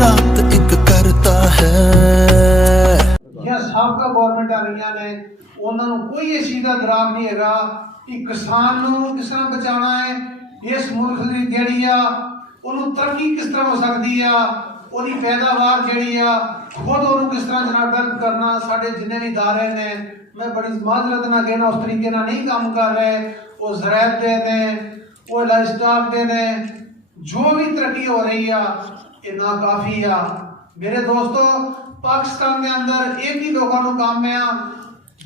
रात एक करता है। या साबका गवर्नमेंट आ रही ने उन्होंने कोई इस चीज़ का दराग नहीं है कि किसान को किस तरह बचाना है, इस मुल्क की जी उन्होंने तरक्की किस तरह हो सकती है, ਉਹਦੀ पैदावार जी खुद ਉਹਨੂੰ किस तरह जनाब डेवलप करना। साढ़े जिन्ने भी इदारे ने मैं बड़ी माजरत ना कहना उस तरीके ना नहीं काम कर रहे, वो ज़राअत दे ने, वो लाइफ स्टॉक दे ने, जो भी तरक्की हो रही है ये नाकाफी है। मेरे दोस्तों पाकिस्तान के अंदर एक ही लोगों को काम है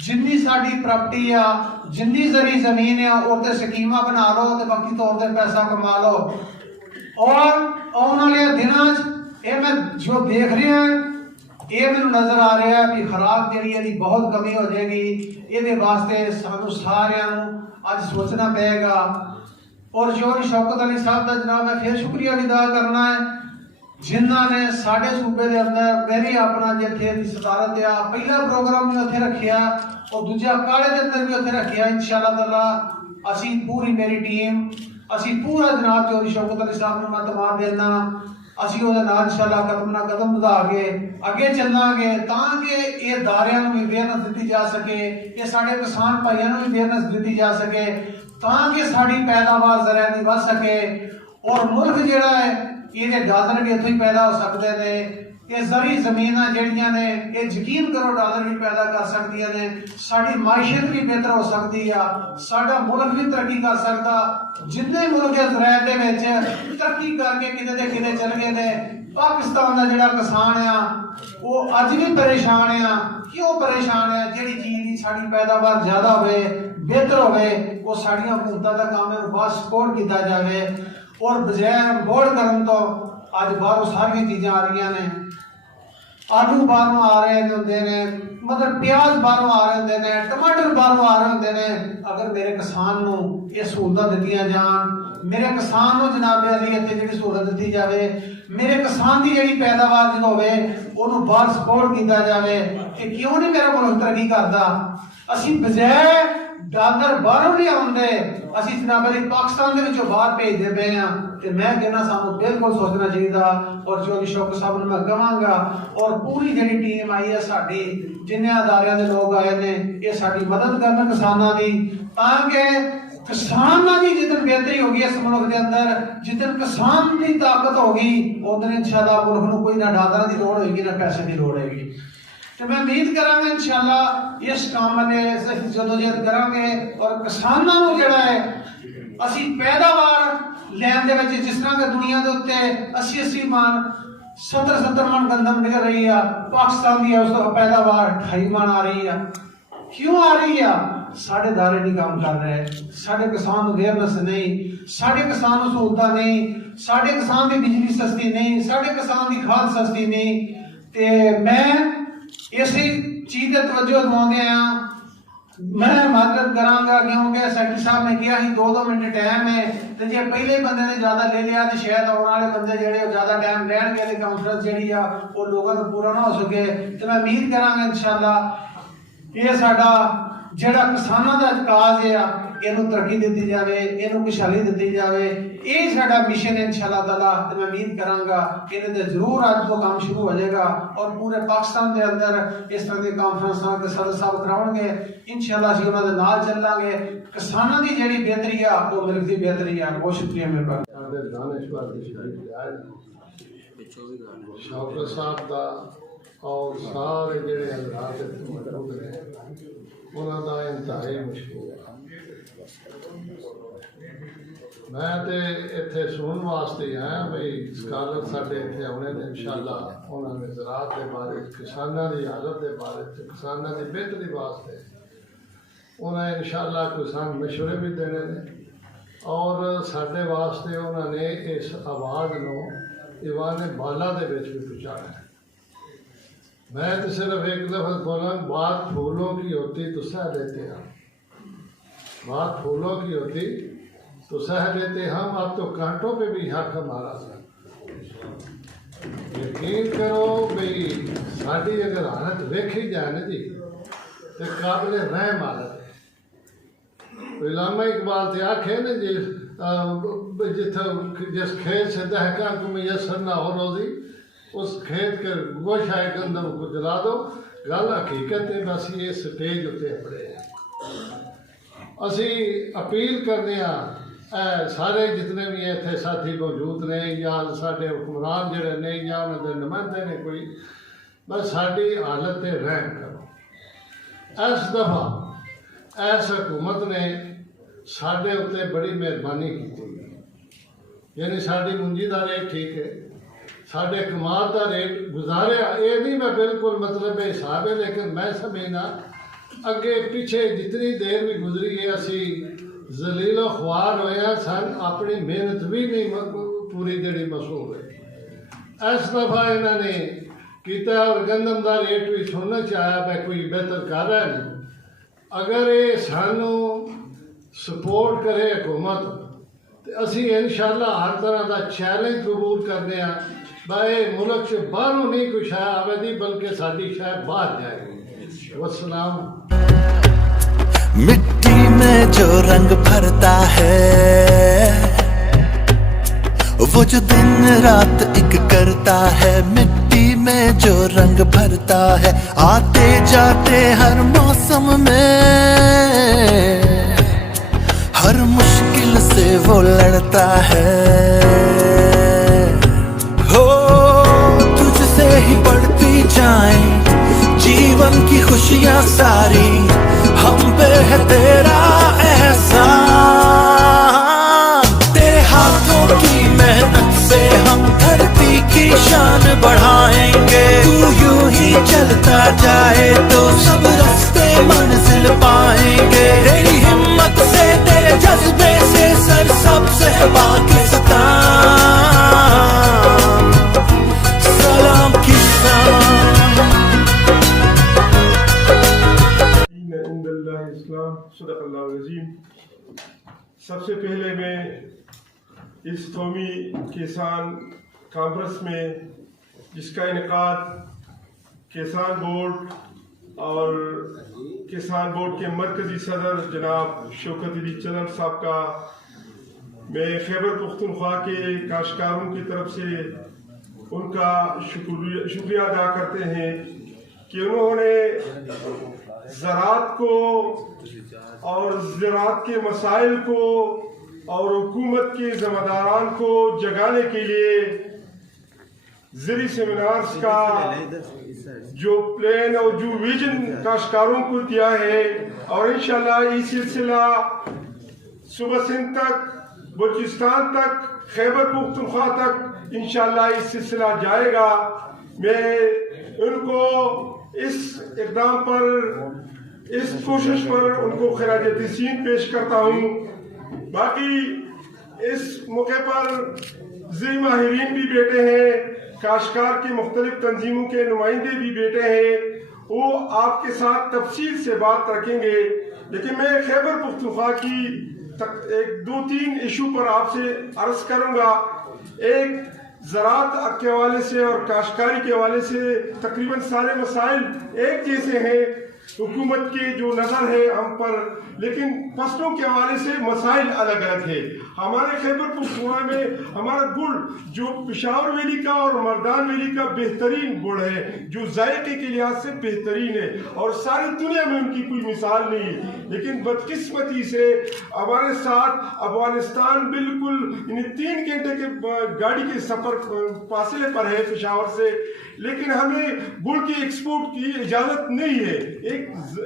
जिन्नी साड़ी प्रॉपर्टी आ जिन्नी जरी जमीन है और स्कीमा बना लो तो बाकी तौर पर पैसा कमा लो। और आने वाले दिनों ये मैं जो देख रहे हैं ये मैंने नजर आ रहा है कि खराब जी बहुत कमी हो जाएगी। ये वास्ते सानू सारियां अज सोचना पेगा। और जो शौकत अली साहब का जनाब मैं फिर शुक्रिया भी अदा करना है जिन्होंने साढ़े सूबे के अंदर मेरी अपना जिथे की सदारत आ पहला प्रोग्राम भी उत्थे रखिया और दूजा काले के अंदर भी उत्थे रखिया। इंशाअल्लाह ताला असी पूरी मेरी टीम असी पूरा जनाब चौधरी शौकत अली साहब मैं दमा देना असी इंशाअल्लाह कदम ना कदम बढ़ा के अगे चलांगे ताकि ये दारियां भी अवेयरनेस दी जा सके, ये साढ़े किसान भाइयों भी अवेयरनेस दी जा सके ताकि साड़ी पैदावार जरा नहीं बढ़ सके और मुल्क जोड़ा है ये डॉलर भी इतों ही पैदा हो सकते हैं। ये जरी जमीन जड़ियां ने ये यकीन करो डॉलर भी पैदा कर सकती ने, साड़ी माइशत भी बेहतर हो सकती है, साडा मुल्क भी तरक्की कर सकता। जिन्ने मुल्क ज़राअत तरक्की करके किते किते चल गए ने पाकिस्तान का जोड़ा किसान आ वो अज भी परेशान आ। क्यों परेशान है? जी चीज़ की साड़ी पैदावार ज्यादा हो बेहतर हो वो साड़ियां हुकूमत का काम है बस सपोर्ट किया जाए और बजाय बोर्ड करने तो अज बाहरों सारिया चीज़ा आ रही ने, आलू बाहरों आ रहे होंगे ने, मतलब प्याज बाहरों आ रहे होंगे ने, टमाटर बाहरों आ रहे होंगे ने। अगर मेरे किसान को ये सहूलत दी जान, मेरे किसान को जनाब अली इतने जी सहूलत दी जाए, मेरे किसान की जी पैदावार जो हो बाहर सपोर्ट किया जाए कि क्यों नहीं मेरा मुल्क तरक्की करता। असी बजाय डॉलर बाहरों नहीं आते असी जनाब अली पाकिस्तान के बाहर भेजते पे हैं तो मैं कहना सानू बिल्कुल सोचना चाहिए। और चौधरी शौकत साहब ने मैं कहांगा और पूरी जी टीम आई है साड़ी जिन्हें अदारिया के लोग आए ने ये साड़ी मदद करना किसानों की ताकि किसानों की जितन बेहतरी होगी इस मुल्क के अंदर, जितन किसान की ताकत होगी उस दिन इंशाअल्लाह मुल्क को कोई ना डॉलर की लोड़ होगी ना पैसे की लोड़ होगी। तो मैं उम्मीद करांगा इंशाअल्लाह इस काम में जदोजहद करांगे और किसानों को जोड़ा है असी पैदावार लैन दे विच जिस तरह के दुनिया के उत्ते 80-80 मन 70-70 मन गंदम निकल रही है, पाकिस्तान की उस पैदावार 28 मन आ रही है। क्यों आ रही है? साढ़े दारे नहीं काम कर रहे, साढ़े किसान अवेयरनेस नहीं, साढ़े किसान सहूलत नहीं, साढ़े किसान की बिजली सस्ती नहीं, साढ़े किसान की खाद सस्ती नहीं। तो मैं इसी चीज़ तवज्जो दिवाते हैं मैं मदद करांगा क्योंकि सेक्रेटरी साहब ने किया ही 2-2 मिनट टाइम है तो जो पहले बंदे ने ज्यादा ले लिया तो शायद आने वाले बंदे जेडे ज्यादा टाइम लैणगे कॉन्फ्रेंस जी वो लोगों को पूरा ना हो सके। तो मैं उम्मीद करांगा इंशाअल्लाह ये साडा जेड़ा किसानों का काज है इनू तरक्की दी जाए, इनू खुशहाली दी जाए, ये साडा मिशन है इंशाअल्लाह ताला। तो मैं उम्मीद करांगा कि इन्हें जरूर आज तो काम शुरू हो जाएगा और पूरे पाकिस्तान के अंदर इस तरह की कॉन्फ्रेंस के सदस्य साहब कराओगे इंशाअल्लाह असीं उन्हां दे नाल चलांगे। किसानों की जिहड़ी बेहतरी है वो मुल्क की बेहतरी है। बहुत शुक्रिया मेहरबानी। शौकत साहब का और सारे जिहड़े हज़रात मौजूद ने उन्हां दा इंतहाई मुश्किल है। मैं तो इत्थे सुनने वास्ते आया भाई स्कॉलर साढ़े इत्थे आने ने इंशाअल्लाह उन्होंने ज़राअत के बारे किसानों की हालत के बारे किसानों की बेहतरी वास्ते उन्हें इंशाअल्लाह किसान मशवरे भी देने ने और साढ़े वास्ते उन्होंने इस आवाज़ को ईवान बाला दे विच भी पहुँचाना है। मैं तो सिर्फ एक लफ्ज़ बोला बात फूलों की होती तो सह लेते हम, बात फूलों की होती तो सह लेते हम, अब तो कांटों पे भी हक हमारा था। यकीन करो भाई साड़ी अगर हालत वेखी जाए ना जी तो काबिल रहम हालत है। इलामा इकबाल ते आखे ने जिस खेत से दहका को मैसर ना हो रोजी उस खेत के गोशा है गंदम को जला दो। गल हकीकत है बस ये स्टेज उत्ते खड़े हैं। असी अपील करने सारे जितने भी इतने साथी मौजूद ने या साढ़े हुक्मरान जोड़े ने या उन्होंने नुमाइंदे ने कोई, बस साड़ी हालत से रहम करो। इस दफा इस हुकूमत ने साढ़े उत्ते बड़ी मेहरबानी की, यानी साड़ी मुंजी का रेट ठीक है, साढ़े कमाल का रेट गुजारिया। ये नहीं मैं बिल्कुल मतलब हिसाब है, लेकिन मैं समझना अगे पिछे जितनी देर भी गुजरी है असी जलीलो ख्वार होया सन, अपनी मेहनत भी नहीं पूरी जड़ी मसूब है। इस दफा इन्होंने किया और गंदम का रेट भी सुनने चाया पे कोई बेहतर कर रहा नहीं। अगर ये सानू सपोर्ट करे हुकूमत तो असी इंशाअल्लाह हर तरह का चैलेंज कबूल करने भाई मुल्क से बाहरों नहीं कोई शाय आवेगी बल्कि साड़ी शायद बाहर जाएगी। वस्सलाम। मिट्टी में जो रंग भरता है वो जो दिन रात एक करता है, मिट्टी में जो रंग भरता है, आते जाते हर मौसम में हर मुश्किल से वो लड़ता है। हो तुझसे ही बढ़ती जाए जीवन की खुशियां सारी, हम पे है तेरा एहसान। तेरे हाथों की मेहनत से हम धरती की शान बढ़ाएंगे। तू यूं ही चलता जाए तो सब रास्ते मंजिल पाएंगे। तेरी हिम्मत से तेरे जज्बे से सर सबसे है पाकिस्तान। सलाम किसान। सबसे पहले मैं इस कौमी किसान कॉन्फ्रेंस में जिसका इनेकाद किसान बोर्ड और किसान बोर्ड के मरकजी सदर जनाब शौकत अली चलन साहब का, मैं खैबर पख्तूनख्वा के काश्तकारों की तरफ से उनका शुक्रिया अदा करते हैं कि उन्होंने ज़राअत को और ज़राअत के मसाइल को और हुकूमत के ज़िम्मेदारान को जगाने के लिए ज़री सेमिनार्स का जो प्लान और जो विजन काश्तकारों को दिया है, और इंशाल्लाह ये सिलसिला सुबह सिंध तक, बलूचिस्तान तक, खैबर पख्तूनख्वा तक इंशाल्लाह ये सिलसिला जाएगा। मैं उनको इस इक़दाम पर, इस कोशिश पर उनको खिराज तहसीन पेश करता हूँ। बाकी इस मौके पर ज़ी माहिरीन भी बैठे हैं, काश्तकार की मुख्तलिफ तंजीमों के नुमाइंदे भी बैठे हैं, वो आपके साथ तफसील से बात रखेंगे। लेकिन मैं खैबर पख्तूनख्वा की एक दो तीन इशू पर आपसे अर्ज करूँगा। एक ज़राअत के हवाले से और काश्तकारी के हवाले से तकरीबन सारे मसाइल एक जैसे हैं, हुकूमत की जो नज़र है हम पर, लेकिन फसलों के हवाले से मसाइल अलग अलग है। हमारे खैबर पख्तूनख्वा में हमारा गुड़ जो पेशावर वैली का और मर्दान वैली का बेहतरीन गुड़ है, जो जायके के लिहाज से बेहतरीन है और सारी दुनिया में उनकी कोई मिसाल नहीं है। लेकिन बदकिस्मती से हमारे साथ अफगानिस्तान बिल्कुल 3 घंटे के गाड़ी के सफर फासले पर है पेशावर से, लेकिन हमें गुड़ की एक्सपोर्ट की इजाज़त नहीं है। एक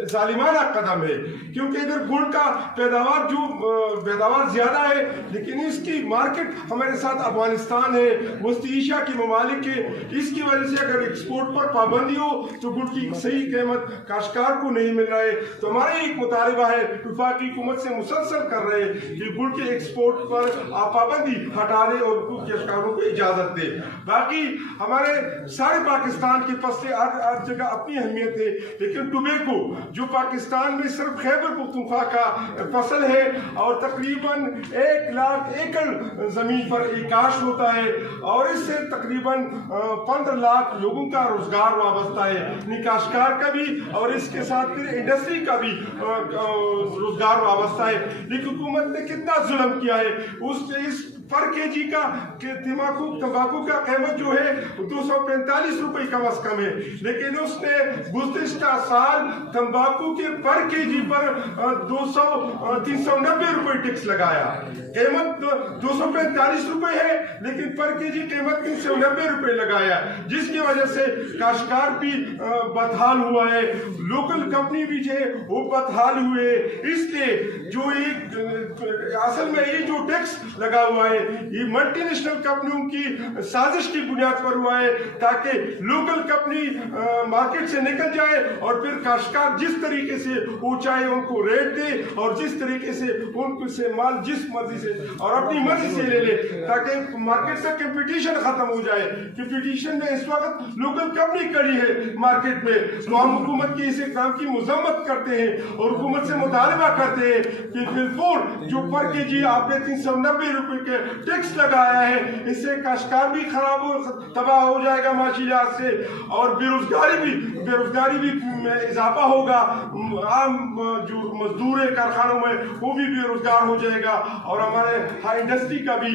जालिमाना कदम है, क्योंकि इधर गुड़ का पैदावार ज़्यादा है, लेकिन इसकी मार्केट हमारे साथ अफगानिस्तान है, वस्ती एशिया के ममालिक है। इसकी वजह से अगर एक्सपोर्ट पर पाबंदी हो तो गुड़ की सही कीमत काश्तकार को नहीं मिल रहा है। तो हमारा एक मुतालबा है, वफाकी हुकूमत से मुसलसल कर रहे हैं कि गुड़ के एक्सपोर्ट पर पाबंदी हटा दें और काश्तकारों को इजाज़त दे। बाकी हमारे सारे पाकिस्तान के फसलें हर जगह अपनी अहमियत है, लेकिन टोबैको जो पाकिस्तान में सिर्फ खैबर पख्तूनख्वा का फसल है और तकरीबन 1 लाख एकड़ जमीन पर काश्त होता है और इससे तकरीबन 15 लाख लोगों का रोजगार वाबस्ता है, काश्तकार का भी और इसके साथ फिर इंडस्ट्री का भी रोजगार वाबस्ता है। लेकिन हुकूमत ने कितना जुल्म किया है, इस पर केजी का तंबाकू का कीमत जो है 245 रुपए कम अज कम है, लेकिन उसने गुज़िश्ता साल तंबाकू के पर केजी पर 390 रुपए टैक्स लगाया। कीमत 245 रुपए है, लेकिन पर केजी कीमत 390 रुपए लगाया, जिसकी वजह से काश्तकार भी बदहाल हुआ है, लोकल कंपनी भी जो है वो बदहाल हुए। इसलिए जो एक असल में ये जो टैक्स लगा हुआ है ये मल्टीनेशनल कंपनियों की साजिश की बुनियाद पर हुआ है, ताकि लोकल कंपनी मार्केट से निकल जाए और फिर काश्तकार जिस तरीके से वो चाहे उनको रेट दे और जिस तरीके से उनको से माल जिस मर्जी से और अपनी मर्जी से ले ले, ताकि मार्केट से कंपटीशन खत्म हो जाए। कंपटीशन में इस वक्त लोकल कंपनी खड़ी है मार्केट में, तो हम हुकूमत की इस काम की मजम्मत करते हैं और हुकूमत से मुतालबा करते हैं कि बिल्कुल जो पर केजी आपने 390 रुपए के टैक्स लगाया है, इससे काश्तकार भी खराब हो तबाह हो जाएगा माशी लिहाज से, और बेरोजगारी भी इजाफा होगा। आम जो मजदूर है कारखानों में वो भी बेरोजगार हो जाएगा, और हमारे हाई इंडस्ट्री का भी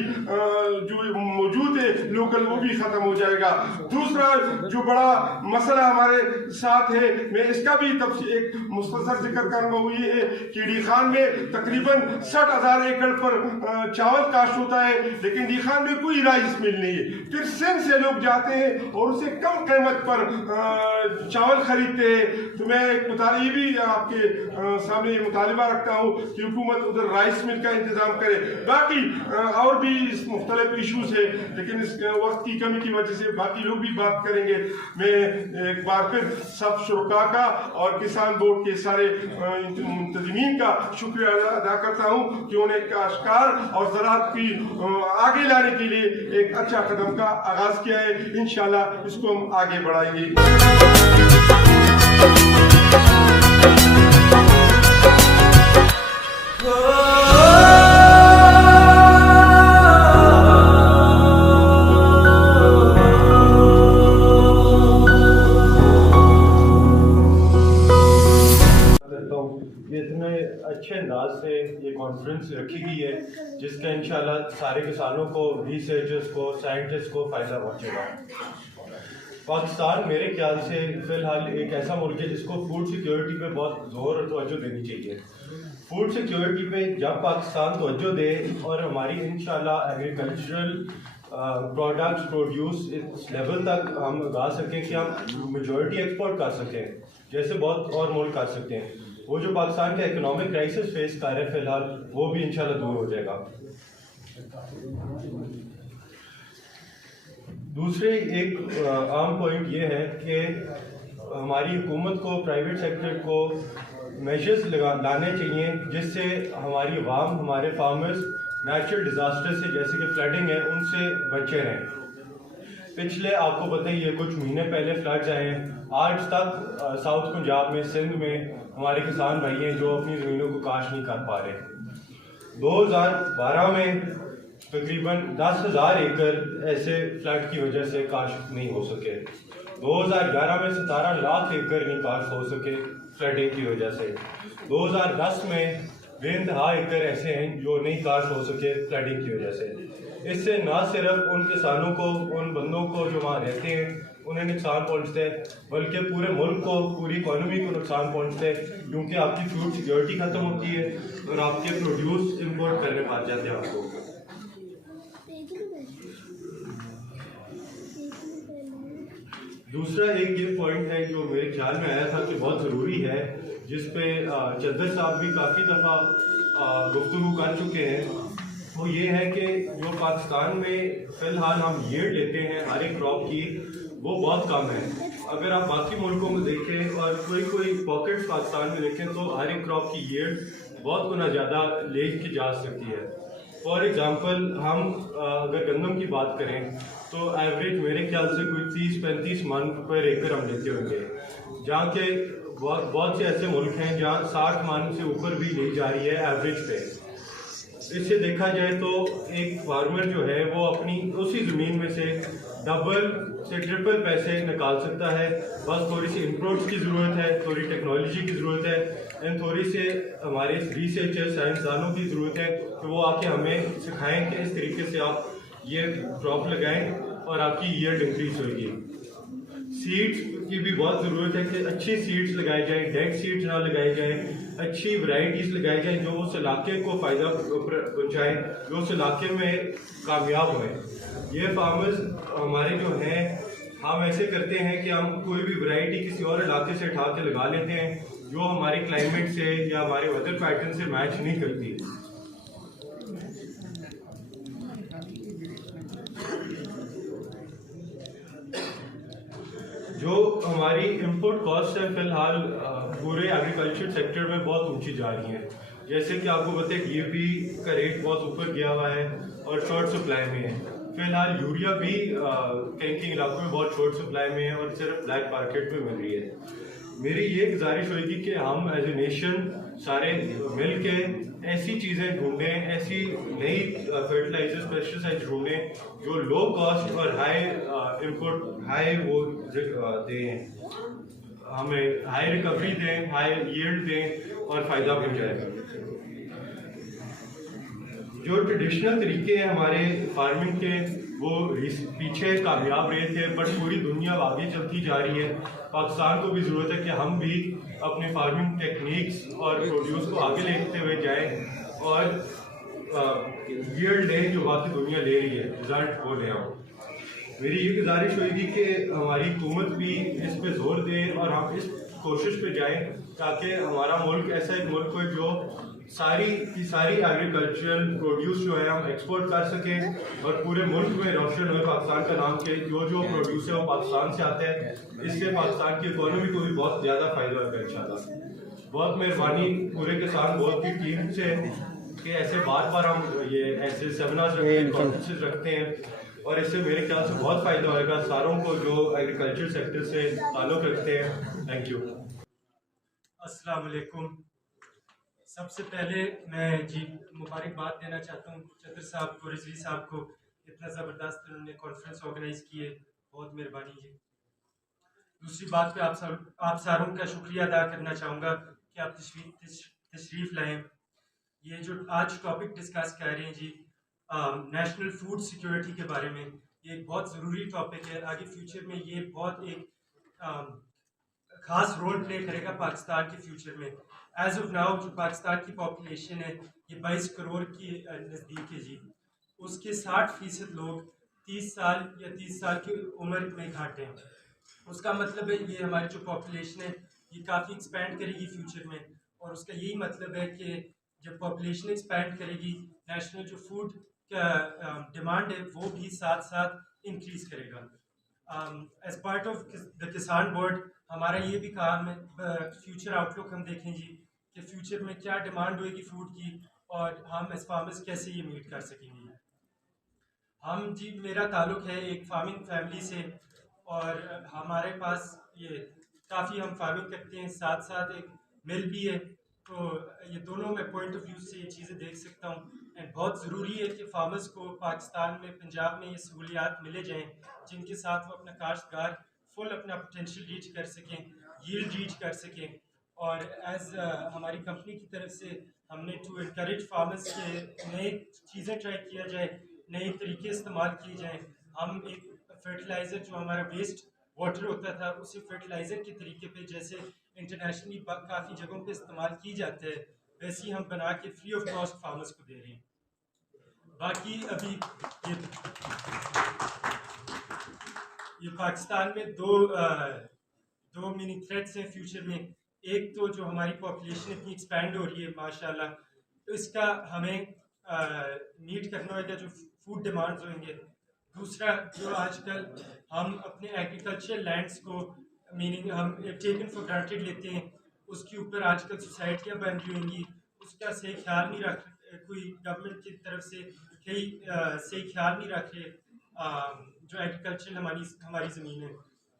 जो मौजूद है लोकल वो भी खत्म हो जाएगा। दूसरा जो बड़ा मसला हमारे साथ है, मैं इसका भी एक मुख्तसर जिक्र करूंगा, वो ये है कि डी खान में तकरीबन 60,000 एकड़ पर चावल काश्त होता है, लेकिन डी खान में कोई राइस मिल नहीं है। फिर सिंध से लोग जाते हैं और उसे कम कीमत पर चावल खरीदते हैं। तो मैं ये भी आपके सामने मुतालिबा रखता हूँ कि हुकूमत उधर राइस मिल का इंतजाम करे। बाकी और भी मुख्तलिफ इशूज है, लेकिन इस वक्त की कमी की वजह से बाकी लोग भी बात करेंगे। मैं एक बार फिर सब शुरका का और किसान बोर्ड के सारे मुंतजिमीन का शुक्रिया अदा करता हूँ कि उन्हें काश्तकार और ज़राअत की आगे लाने के लिए एक अच्छा कदम का आगाज किया है। इंशाल्लाह इसको हम आगे बढ़ाएंगे। इतने अच्छे अंदाज से ये कॉन्फ्रेंस रखी गई है, जिसका इंशाल्लाह सारे किसानों को, रिसर्चर्स को, साइंटिस्ट को फ़ायदा पहुंचेगा। पाकिस्तान मेरे ख्याल से फ़िलहाल एक ऐसा मुल्क है जिसको फूड सिक्योरिटी पे बहुत ज़ोर और तवज्जो देनी चाहिए। फूड सिक्योरिटी पे जब पाकिस्तान तवज्जो दे और हमारी इंशाल्लाह एग्रीकल्चरल प्रोडक्ट्स प्रोड्यूस इस लेवल तक हम उगा सकें कि हम मेजॉरिटी एक्सपोर्ट कर सकें, जैसे बहुत और मुल्क कर सकते हैं, वो जो पाकिस्तान का इकोनॉमिक क्राइसिस फेस कर रहे हैं फिलहाल, वो भी इंशाल्लाह दूर हो जाएगा। दूसरे एक आम पॉइंट ये है कि हमारी हुकूमत को, प्राइवेट सेक्टर को मेजर्स लाने चाहिए जिससे हमारी अवाम, हमारे फार्मर्स नेचुरल डिज़ास्टर से जैसे कि फ्लडिंग है उनसे बचे रहें। पिछले आपको पता ही है कुछ महीने पहले फ्लड्स आए हैं, आज तक साउथ पंजाब में, सिंध में हमारे किसान भाई हैं जो अपनी ज़मीनों को काश नहीं कर पा रहे। 2012 में तकरीबन 10,000 एकड़ ऐसे फ्लड की वजह से काश्त नहीं हो सके। 2011 में 17 लाख एकड़ नहीं काश्त हो सके फ्लडिंग की वजह से। 2010 में बेइंतहा एकड़ ऐसे हैं जो नहीं काश्त हो सके फ्लडिंग की वजह से। इससे न सिर्फ उन किसानों को, उन बंदों को जो वहाँ रहते हैं उन्हें नुकसान पहुँचता है, बल्कि पूरे मुल्क को, पूरी इकॉनमी को नुकसान पहुँचता है, क्योंकि आपकी फूड सिक्योरिटी ख़त्म होती है और आपके प्रोड्यूस इंपोर्ट करने पड़ जाते हैं आपको। दूसरा एक ये पॉइंट है जो मेरे ख्याल में आया था कि बहुत ज़रूरी है, जिस पे चद्दर साहब भी काफ़ी दफ़ा गुफ्तगू कर चुके हैं, वो ये है कि जो पाकिस्तान में फ़िलहाल हम यील्ड लेते हैं हर एक क्रॉप की, वो बहुत कम है। अगर आप बाकी मुल्कों में देखें और कोई पॉकेट्स पाकिस्तान में देखें तो हर एक क्रॉप की यील्ड बहुत गुना ज़्यादा ले की जा सकती है। फॉर एग्ज़ाम्पल हम अगर गंदम की बात करें तो एवरेज मेरे ख्याल से कोई 30-35 मन पर एकड़ हम लेते होंगे, जहाँ के बहुत से ऐसे मुल्क हैं जहाँ 60 मन से ऊपर भी ली जा रही है एवरेज पे। इससे देखा जाए तो एक फार्मर जो है वो अपनी उसी ज़मीन में से डबल से ट्रिपल पैसे निकाल सकता है। बस थोड़ी सी इनपुट्स की ज़रूरत है, थोड़ी टेक्नोलॉजी की ज़रूरत है एंड थोड़ी से हमारे रिसर्चर साइंसदानों की ज़रूरत है कि वो आके हमें सिखाएं कि इस तरीके से आप ये क्रॉप लगाएं और आपकी यील्ड इंक्रीज होगी। सीड्स की भी बहुत ज़रूरत है कि अच्छी सीड्स लगाई जाए, डेड सीड्स ना लगाई जाए, अच्छी वैरायटीज़ लगाई जाए जो उस इलाके को फ़ायदा पहुँचाएँ, जो उस इलाके में कामयाब होएं। ये फार्मर्स हमारे जो हैं, हम ऐसे करते हैं कि हम कोई भी वैरायटी किसी और इलाके से उठा के लगा लेते हैं जो हमारे क्लाइमेट से या हमारे वेदर पैटर्न से मैच नहीं करती। जो हमारी इंपोर्ट कॉस्ट है फिलहाल पूरे एग्रीकल्चर सेक्टर में बहुत ऊंची जा रही है। जैसे कि आपको पता है DAP का रेट बहुत ऊपर गया हुआ है और शॉर्ट सप्लाई में है। फिलहाल यूरिया भी कई इलाकों में बहुत शॉर्ट सप्लाई में है और सिर्फ ब्लैक मार्केट में मिल रही है। मेरी ये गुजारिश होगी कि हम एज ए नेशन सारे मिल के ऐसी चीज़ें ढूंढें, ऐसी नई फर्टिलाइजर्स पेस्टिसाइड्स ढूंढें जो लो कॉस्ट और हाई इनपुट हाई वो दें, हमें हाई रिकवरी दें, हाई यील्ड दें और फ़ायदा पहुँचाएं। जो ट्रेडिशनल तरीके हैं हमारे फार्मिंग के वो पीछे कामयाब रहे थे, बट पूरी दुनिया आगे चलती जा रही है। पाकिस्तान को भी ज़रूरत है कि हम भी अपने फार्मिंग टेक्निक्स और प्रोड्यूस को आगे लेते हुए जाएं और यील्ड लें जो बाकी दुनिया ले रही है, रिजल्ट वो ले आओ। मेरी ये गुजारिश होगी कि हमारी हुकूमत भी इस पे जोर दे और हम इस कोशिश पे जाएं ताकि हमारा मुल्क ऐसा एक मुल्क हो जो सारी की सारी एग्रीकल्चरल प्रोड्यूस जो है हम एक्सपोर्ट कर सकें और पूरे मुल्क में रोशन हो पाकिस्तान का नाम के जो प्रोड्यूस है वो पाकिस्तान से आता है। इससे पाकिस्तान की इकोनॉमी को भी बहुत ज़्यादा फ़ायदा होगा इंशाल्लाह। बहुत मेहरबानी पूरे किसान बोर्ड की टीम से कि ऐसे बार बार हम ये ऐसे सेमिनार्स रखते हैं, कॉन्फ्रेंसेस रखते हैं और इससे मेरे ख्याल से बहुत फ़ायदा होगा सारों को जो एग्रीकल्चर सेक्टर से ताल्लुक़ रखते हैं। Thank you. अस्सलाम वालेकुम। सबसे पहले मैं जी मुबारकबाद देना चाहता हूँ चतर साहब को, रिजवी साहब को, इतना ज़बरदस्त उन्होंने कॉन्फ्रेंस ऑर्गेनाइज़ की है, बहुत मेहरबानी जी। दूसरी बात पे आप सारों का शुक्रिया अदा करना चाहूँगा कि आप तशरीफ़ लाएँ। ये जो आज टॉपिक डिस्कस कर रहे हैं जी नेशनल फूड सिक्योरिटी के बारे में, ये एक बहुत ज़रूरी टॉपिक है। आगे फ्यूचर में ये बहुत एक ख़ास रोल प्ले करेगा पाकिस्तान के फ्यूचर में। एज ऑफ नाउ जो पाकिस्तान की पॉपुलेशन है ये 22 करोड़ की नज़दीक है जी। उसके 60% लोग 30 साल या 30 साल की उम्र में घाटे हैं। उसका मतलब है ये हमारी जो पॉपुलेशन है ये काफ़ी एक्सपेंड करेगी फ्यूचर में, और उसका यही मतलब है कि जब पॉपुलेशन एक्सपेंड करेगी नेशनल जो फूड का डिमांड है वो भी साथ साथ इंक्रीज़ करेगा। एज पार्ट ऑफ द किसान बोर्ड हमारा ये भी काम है फ्यूचर आउटलुक हम देखें जी कि फ्यूचर में क्या डिमांड होगी फूड की और हम एज फार्मर्स कैसे ये मीट कर सकेंगे। हम जी मेरा ताल्लुक़ है एक फार्मिंग फैमिली से और हमारे पास ये काफ़ी हम फार्मिंग करते हैं, साथ साथ एक मिल भी है, तो ये दोनों मैं पॉइंट ऑफ व्यू से ये चीज़ें देख सकता हूँ। एंड बहुत ज़रूरी है कि फार्मर्स को पाकिस्तान में पंजाब में ये सहूलियात मिले जाएँ जिनके साथ वो अपना काश्तकार फुल अपना पोटेंशियल रीच कर सकें, यील्ड रीच कर सकें। और एज हमारी कंपनी की तरफ से हमने टू इनकरेज फार्मर्स के नए चीज़ें ट्राई किया जाए, नए तरीके इस्तेमाल किए जाएँ। हम एक फर्टिलाइज़र जो हमारा वेस्ट वाटर होता था उसे फर्टिलाइज़र के तरीके पे जैसे इंटरनेशनली काफ़ी जगहों पे इस्तेमाल की जाता है वैसे ही हम बना के फ्री ऑफ कॉस्ट फार्मर्स को दे रहे हैं। बाकी अभी ये पाकिस्तान में दो मिनी थ्रेट्स हैं फ्यूचर में। एक तो जो हमारी पॉपुलेशन इतनी एक्सपैंड हो रही है माशाल्लाह, तो इसका हमें मीट करना होगा जो फूड डिमांड्स होंगे। दूसरा जो आजकल हम अपने एग्रीकल्चर लैंड्स को मीनिंग हम टेकन फॉर ग्रांटेड लेते हैं, उसके ऊपर आजकल सोसाइटियाँ बन रही होंगी, उसका सही ख्याल नहीं रख कोई गवर्नमेंट की तरफ से सही ख्याल नहीं रख रहे जो एग्रीकल्चर हमारी ज़मीन है।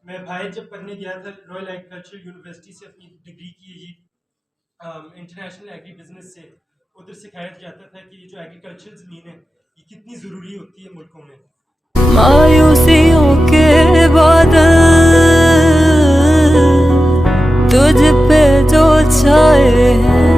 मैं बाहर जब पढ़ने गया था रॉयल एग्रीकल्चर यूनिवर्सिटी से अपनी डिग्री की है जी इंटरनेशनल एग्री बिजनेस से, उधर सिखाया जाता था कि ये जो एग्रीकल्चर ज़मीन है ये कितनी ज़रूरी होती है मुल्कों में। मायूसियों के बादल तुझ पे जो छाए हैं